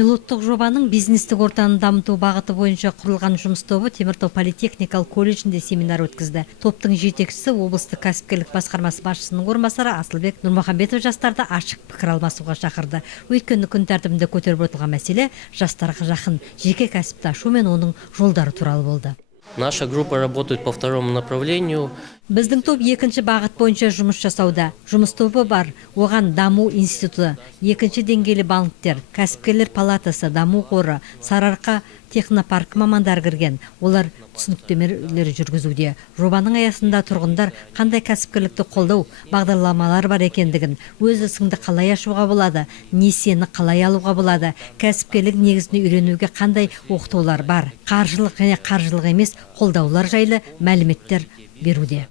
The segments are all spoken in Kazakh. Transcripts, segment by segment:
Пилоттық жобаның бизнестік ортаны дамыту бағыты бойынша құрылған жұмыс тобы Теміртау политехникалық колледжінде семинар өткізді. Топтың жетекшісі облыстық кәсіпкерлік басқармасы басшысының орынбасары Асылбек Нұрмахамбетов жастарды ашық пікір алмасуға шақырды. Өйткені күн тәртібінде көтеріп отырған мәселе жастарға жақын жеке кәсіпті ашу мен оның жолдары туралы болды. Наша группа работает по второму направлению. Біздің топ екінші бағыт бойынша жұмыс жасауда. Жұмыс тобы бар. Оған Даму институты, екінші деңгейлі банктер, кәсіпкерлер палатасы, Даму қоры, Сарыарқа технопарк мамандар кірген. Олар түсініктемелер жүргізуде. Жобаның аясында тұрғындар қандай кәсіпкерлікті қолдау бағдарламалар бар екендігін, өз ісіңді қалай ашуға болады, несиені қалай алуға болады, кәсіпкерлік негізіне үйренуге қандай оқытулар бар, қаржылық және қаржылық емес қолдаулар жайлы мәліметтер беруде.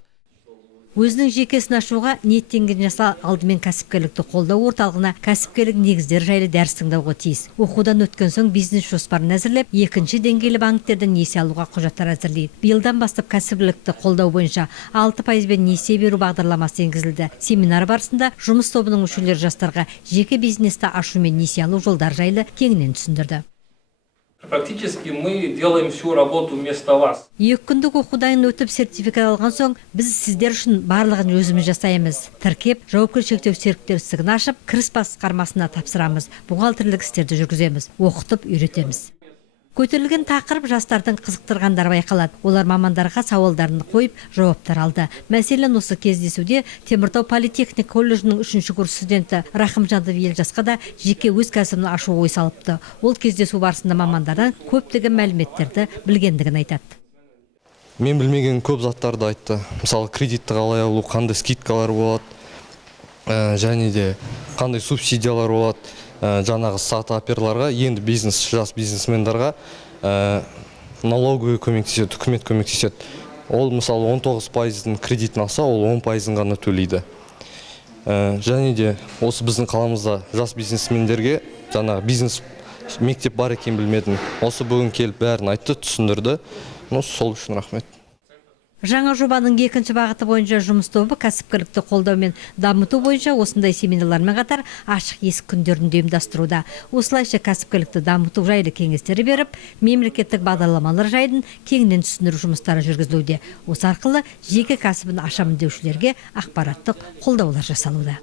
Өзінің жекесін ашуға ниеттенген жаса алдымен кәсіпкерлікті қолдау орталығына кәсіпкерлік негіздер жайлы дәріс тыңдауға тиіс. Оқудан өткен соң бизнес жоспарын әзірлеп, екінші деңгейлі банктерден несие алуға құжаттар әзірлейді. Биылдан бастап кәсіпкерлікті қолдау бойынша 6% несие беру бағдарламасы енгізілді. Семинар барысында жұмыс тобының мүшелері жастарға жеке бизнесті ашу мен несие алу жолдары жайлы кеңінен түсіндірді. Практически мы делаем всю работу вместо вас. 2 күндік оқудан өтіп сертификат алған соң, біз сіздер үшін барлығын өзіміз жасаймыз. Тіркеп, жауапкершілігі серіктестігін ашып, кіріс басқармасына тапсырамыз. Бухгалтерлік істерді жүргіземіз, оқытып үйретеміз. Көтерілген тақырып жастардың қызықтырғандар байқалады. Олар мамандарға сауалдарын қойып, жауаптар алды. Мәселен, осы кездесуде Теміртау политехник колледжінің 3-ші курс студенті Рахымжанов Елжасқа да жеке өз кәсібін ашу ой салыпты. Ол кездесу барысында мамандардан көптеген мәліметтерді білгендігін айтады. Мен білмеген көп заттарды айтты. Мысалы, кредитті қалай алу, қандай скидкалар болады, және де қандай субсидиялар болады. Жаңағы стартаперларға, енді жас бизнесмендарға налоговый көмектеседі, үкімет көмектеседі. Ол мысалы 19%-дің кредитін алса, ол 10%-ын ғана төлейді. Және де осы біздің қаламызда жас бизнесмендерге жаңағы бизнес мектеп бар екен білмедім. Осы бүгін келіп бәрін айтты, түсіндірді. Сол үшін рахмет. Жаңа жобаның екінші бағыты бойынша жұмыс тобы кәсіпкерлікті қолдау мен дамыту бойынша осындай семинарлармен қатар ашық есік күндерін ұйымдастыруда. Осылайша кәсіпкерлікті дамыту жайлы кеңестер беріп, мемлекеттік бағдарламалар жайын кеңінен түсіндіру жұмыстары жүргізілуде. Осы арқылы жеке кәсібін ашамын деушілерге ақпараттық қолдаулар жасалуда.